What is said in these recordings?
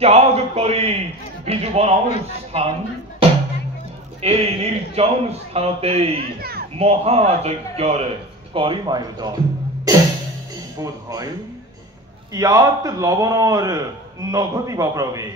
त्याग करी বিজুবনৰ স্থান এই নিৰ্জন স্থানতে মহাযজ্ঞৰ কৰিম আয়োজন বোধ হয় ইয়াত লৱণৰ নঘটিব প্ৰৱেশ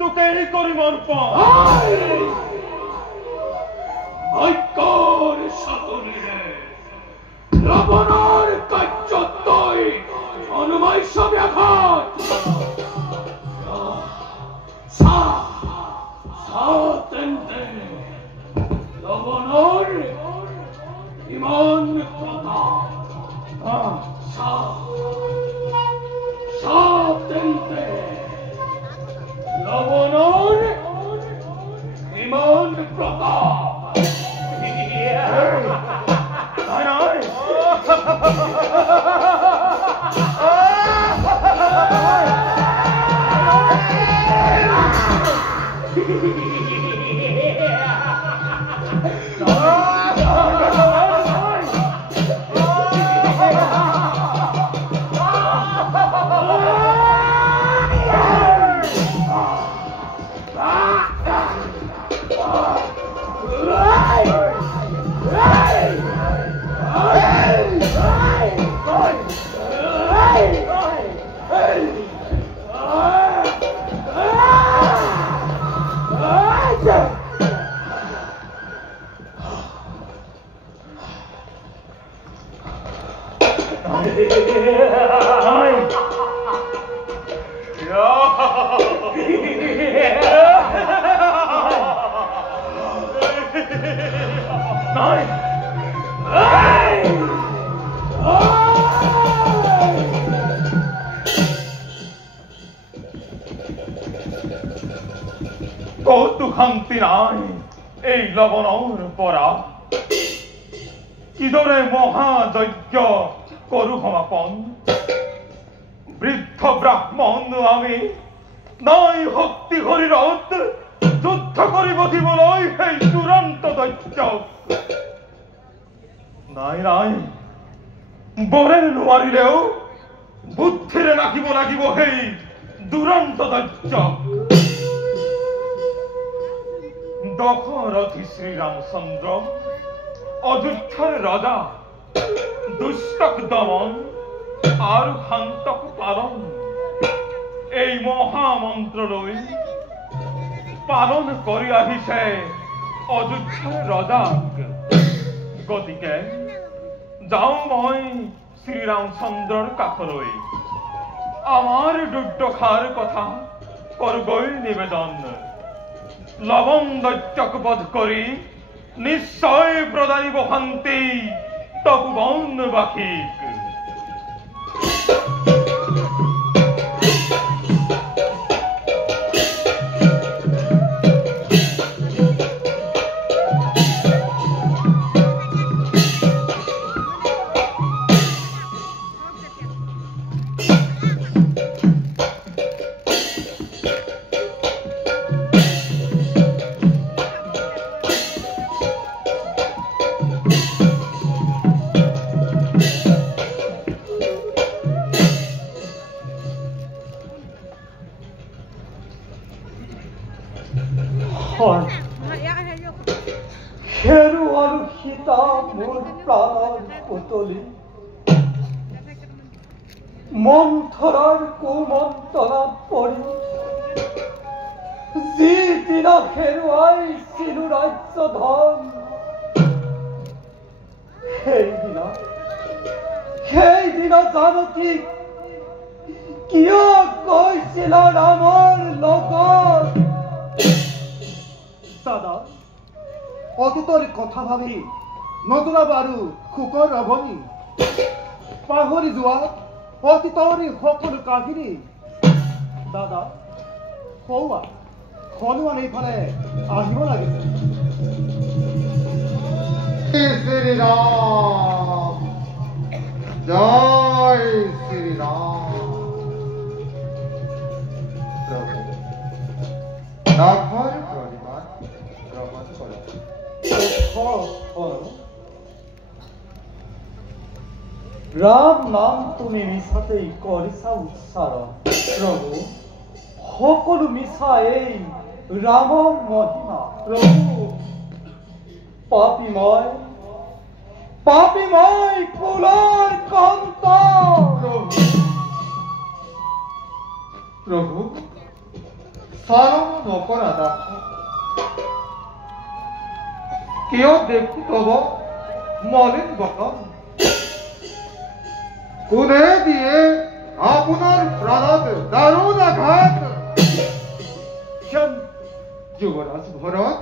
তোকে এই করি মর্পণ ঐক্যর সকলে রাবণের কার্যতই অনুমাইশ ব্যাঘাত সাতেন্তে রাবণের ইমান প্রতাপ সাতেন্তে রাবণের ইমান প্রতাপ নাই নাই কৌতুকান্তি নাই এই লবণর পরা কিদরে মহাযজ্ঞ করু সমাপন বৃদ্ধ ব্রাহ্মণ আমি নাই শক্তি শৰীৰত যুদ্ধ কৰিব দিবলৈ সেই চূড়ান্ত দৈত্য নাই নাই বৰে নোৱাৰিলেও বুদ্ধিৰে ৰাখিব লাগিব সেই দুৰন্ত দৈত্য দশৰথী শ্ৰীৰামচন্দ্ৰ অযোধ্যাৰ ৰজা দুষ্টক দমন আৰু শান্তক পালন এই মহামন্ত্ৰ লৈ পালন কৰি আহিছে অযোধ্যাৰ ৰজাক গতিকে যাওঁ মই শ্ৰীৰামচন্দ্ৰৰ কাষলৈ আমাৰ দুৰ্দশাৰ কথা কৰগৈ নিবেদন লবণ দৈত্যক বধ কৰি নিশ্চয় প্ৰদানিব শান্তি তপোবনবাসীক হেৰু আৰু সীতা মোৰ প্ৰাণৰ পুতলি মন্থৰাৰ কুমন্ত্ৰণাত পৰি যিদিনা হেৰুৱাইছিলো ৰাজ্যধন সেইদিনা জানকী কিয় কৈছিলা ৰামৰ লগত দাদা অতীতৰ কথা ভাবি নজনা বাৰু শোকৰ ৰভনী পাহৰি যোৱা অতীতৰ সকলো কাহিনী দাদা হনুমান এইফালে আহিব লাগিছে শ্ৰীৰাম জয় শ্ৰীৰাম নাভৰ পৰিমাণ গ্ৰহণ কৰক ৰাম নাম তুমি মিছাতেই কৰিছা উচ্চাৰণ প্ৰভু সকলো মিছা এই ৰামৰ মহিমা প্ৰভু পাপীময় কুলৰ কন্ত প্ৰভু সারম নকরা দাস কেউ দেখু তব মলিন বদন কুদে দিয়ে আপনার প্রাণত দারুণ আঘাত যুবরাজ ভরত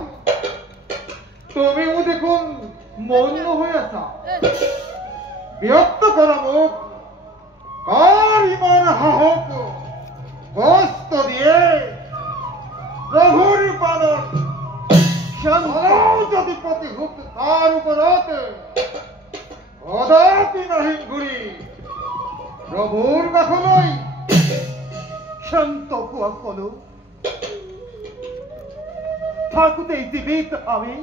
তুমিও দেখুন মৌন হয়ে আছা ব্যক্ত করা মুখ কার ইমান হাহক কষ্ট দিয়ে প্রভুর পালন যদি প্রতিহুত তার উপরত কদাপি নাহি ঘুরি প্রভুর দখলই শান্ত হুয়া কলো থাকুতে জীবিত আমি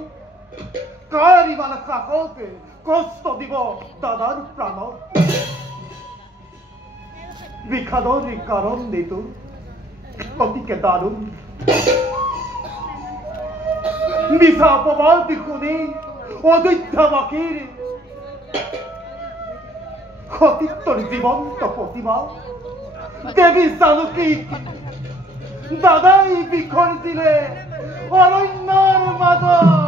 কারি মানা কাককে কষ্ট দিব দাদার প্রাণ বিষাদর কারণ দিত অতিকে দারুণ মিশা অপবাদ শুনি অযোধ্যা বাকীর সতীত্বর জীবন্ত প্রতিভা দেবী জানকী দাদাই বিখরিছিলে অরণ্যর মাজত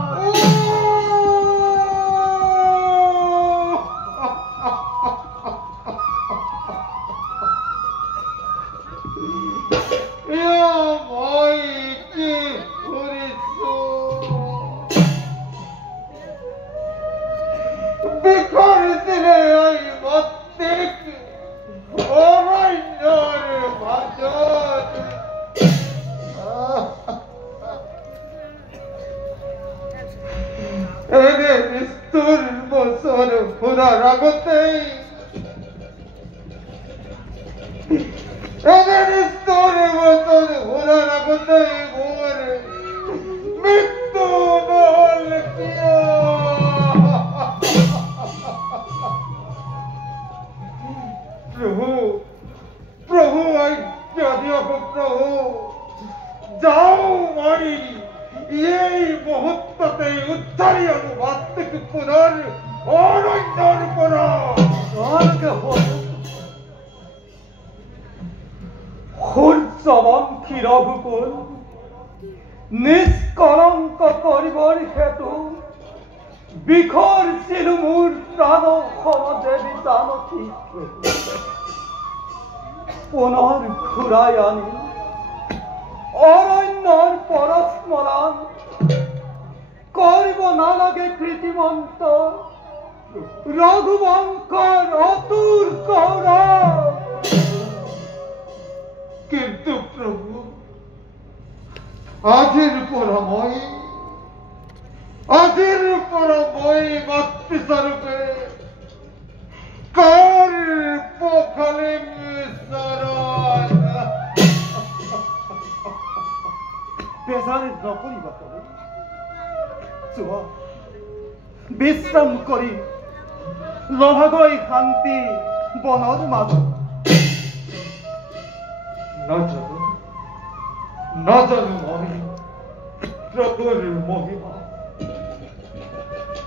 নিষ্কলঙ্ক করিবর হেতু বিখরছিল মূর প্রাণ ক্ষম দেবী জানকী পুনর ঘুরাই আনি অরণ্যর পরস্মরণ করিব না লাগে কৃতিমন্ত রঘুবংশর অতুল গৌরব কিন্তু প্রভু আজের পরময় মাতৃস্বরূপে কার পখালে বেজারে নকরিবা তবে চুয়া বিশ্রাম করি লভাগৈ শান্তি বনৰ মাজত নাজানো মই প্রভুর মহিমা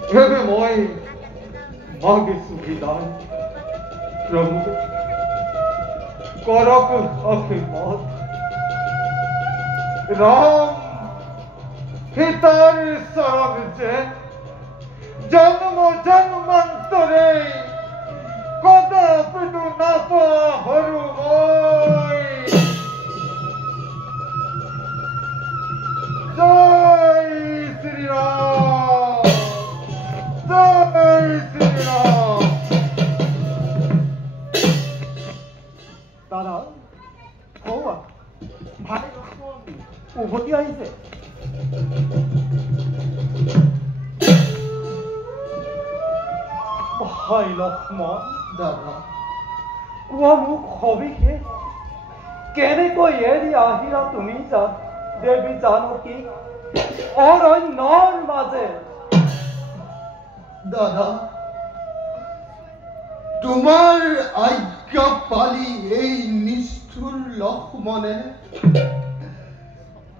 ভেবে মই মাগে সুবিধায় প্রভু করক অভিমত রাম পিতার শরণ যে জন্ম জন্মান্তরে কদাপি না হরু মই জয় শ্রীরাম জয় শ্রীরাম দাদা কৌয়া ভাই উভতি আহিছে ভাই লক্ষ্মণ দাদা কোৱা মোক সবিশেষ কেনেকৈ এৰি আহিলা তুমি দেৱী জানকী অৰণ্যৰ মাজে দাদা তোমাৰ আজ্ঞা পালি এই নিষ্ঠুৰ লক্ষ্মণে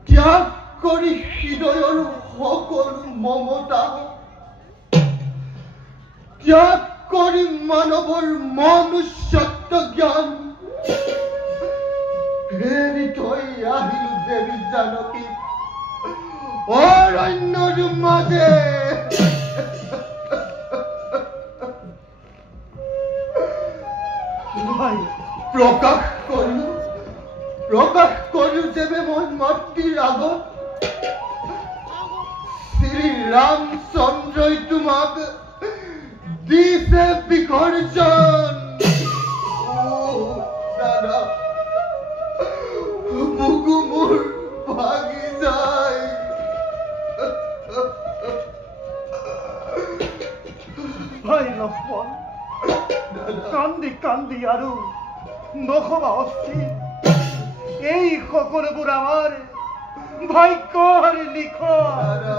ত্যাগ কৰি হৃদয়ৰ সকল মমতা ত্যাগ কৰি মানৱৰ মনুষ্যত্ব জ্ঞান ফেৰি থৈ আহিলো দেৱী জানকী অৰণ্যৰ মাঝে ভাই প্ৰকাশ কৰু যেবে মন মাতৃৰ আগত শ্ৰী ৰামচন্দ্ৰই তোমাক দিছে বিসৰ্জন। ও দাদা বুকু মোৰ ভাগি যায়। ভাই লক্ষ্মণ কান্দি কান্দি আৰু নকবা অস্থিৰ এই সকলোবোৰ আমাৰ ভাগ্যৰ লিখন। দাদা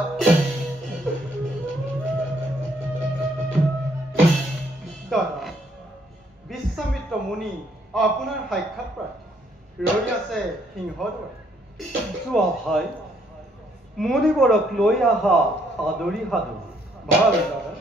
দাদা বিশ্বামিত্ৰ মুনি আপোনাৰ সাক্ষাৎ প্ৰাৰ্থী ৰৈ আছে সিংহদৰে। চোৱা ভাই মুনিবৰক লৈ আহা আদৰি সাদৰ। ভাল দাদা।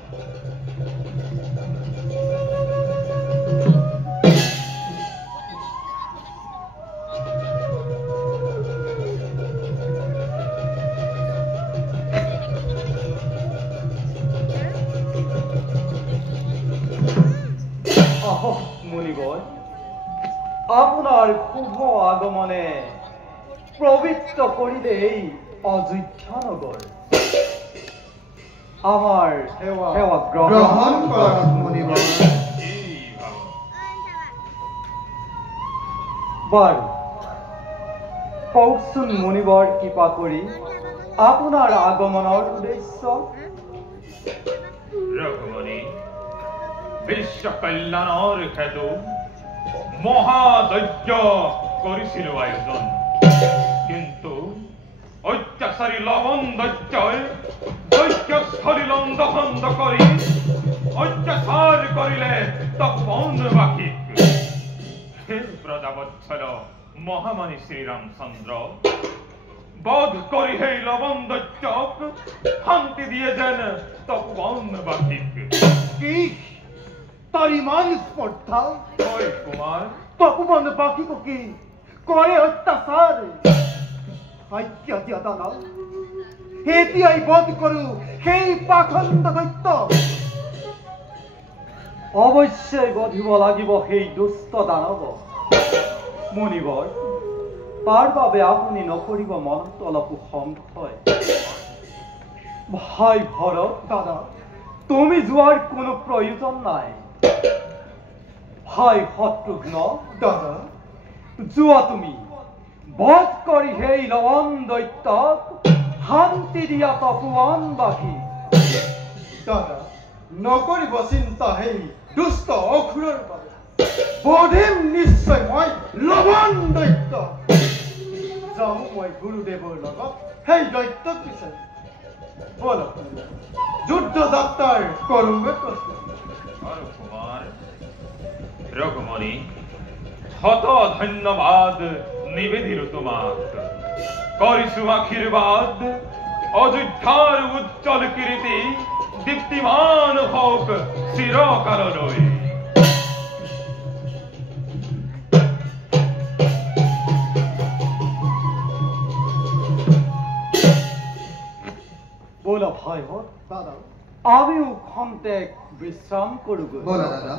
আহক মুনিবৰ আপোনাৰ শুভ আগমনে পবিত্ৰ কৰিলে এই অযোধ্যা নগৰ। আমাৰ সেৱা গ্ৰহণ কৰত মুনিবৰ। বাৰু কওকচোন মুনিবৰ কৃপা কৰি আপোনাৰ আগমনৰ উদ্দেশ্য। ৰঘুমণি বিশ্ব কল্যাণৰ হেতু মহাযজ্ঞ কৰিছিল আয়োজন, কিন্তু অত্যাচাৰী লৱণ দৈত্যই যজ্ঞস্থলী লণ্ডভণ্ড কৰি অত্যাচাৰ কৰিলে তপনবাসীক। হে প্ৰজাবৎসল মহামণি শ্ৰীৰামচন্দ্ৰ বধ কৰি সেই লৱণ দৈত্যক শান্তি দিয়ে যেন তপনবাসীক। কি তাৰ ইমান স্পৰ্ধা? হয় কুমাৰ, তপোবন বাকী কি কৰে অত্যাচাৰ। আজ্ঞা দিয়া দাদা এতিয়াই বধ কৰো সেই পাখণ্ড দৈত্য। অৱশ্যেই গঢ়িব লাগিব সেই দুষ্ট দানৱ। মুনিবৰ তাৰ বাবে আপুনি নকৰিব মনত অলপো সংশয়। ভাই ভৰত দাদা তুমি যোৱাৰ কোনো প্ৰয়োজন নাই। ভাই শত্ৰুঘ্ন দাদা যোৱা তুমি বধ কৰি সেই লৱণ দৈত্যক শান্তি দিয়া তপোবনবাসী। দাদা নকৰিব চিন্তা সেই দুষ্ট অসুৰৰ বাবে। বধিম নিশ্চয় মই লৱণ দৈত্য। যাওঁ মই গুৰুদেৱৰ লগত সেই দৈত্যক বিচাৰি। বলক যুদ্ধ যাত্ৰাৰ কৰোঁগৈ প্ৰস্তুতি। আৰু কুমাৰ ৰঘুমণি শত ধন্যবাদ নিবেদিলো তোমাক। কৰিছো আশীৰ্বাদ অযোধ্যাৰ উজ্জ্বল কীৰ্তি দীপ্তিমান হওক চিৰকাললৈ। ব'লা ভাইহঁত দাদা আমিও খন্তেক বিশ্ৰাম কৰোগৈ। বলো দাদা।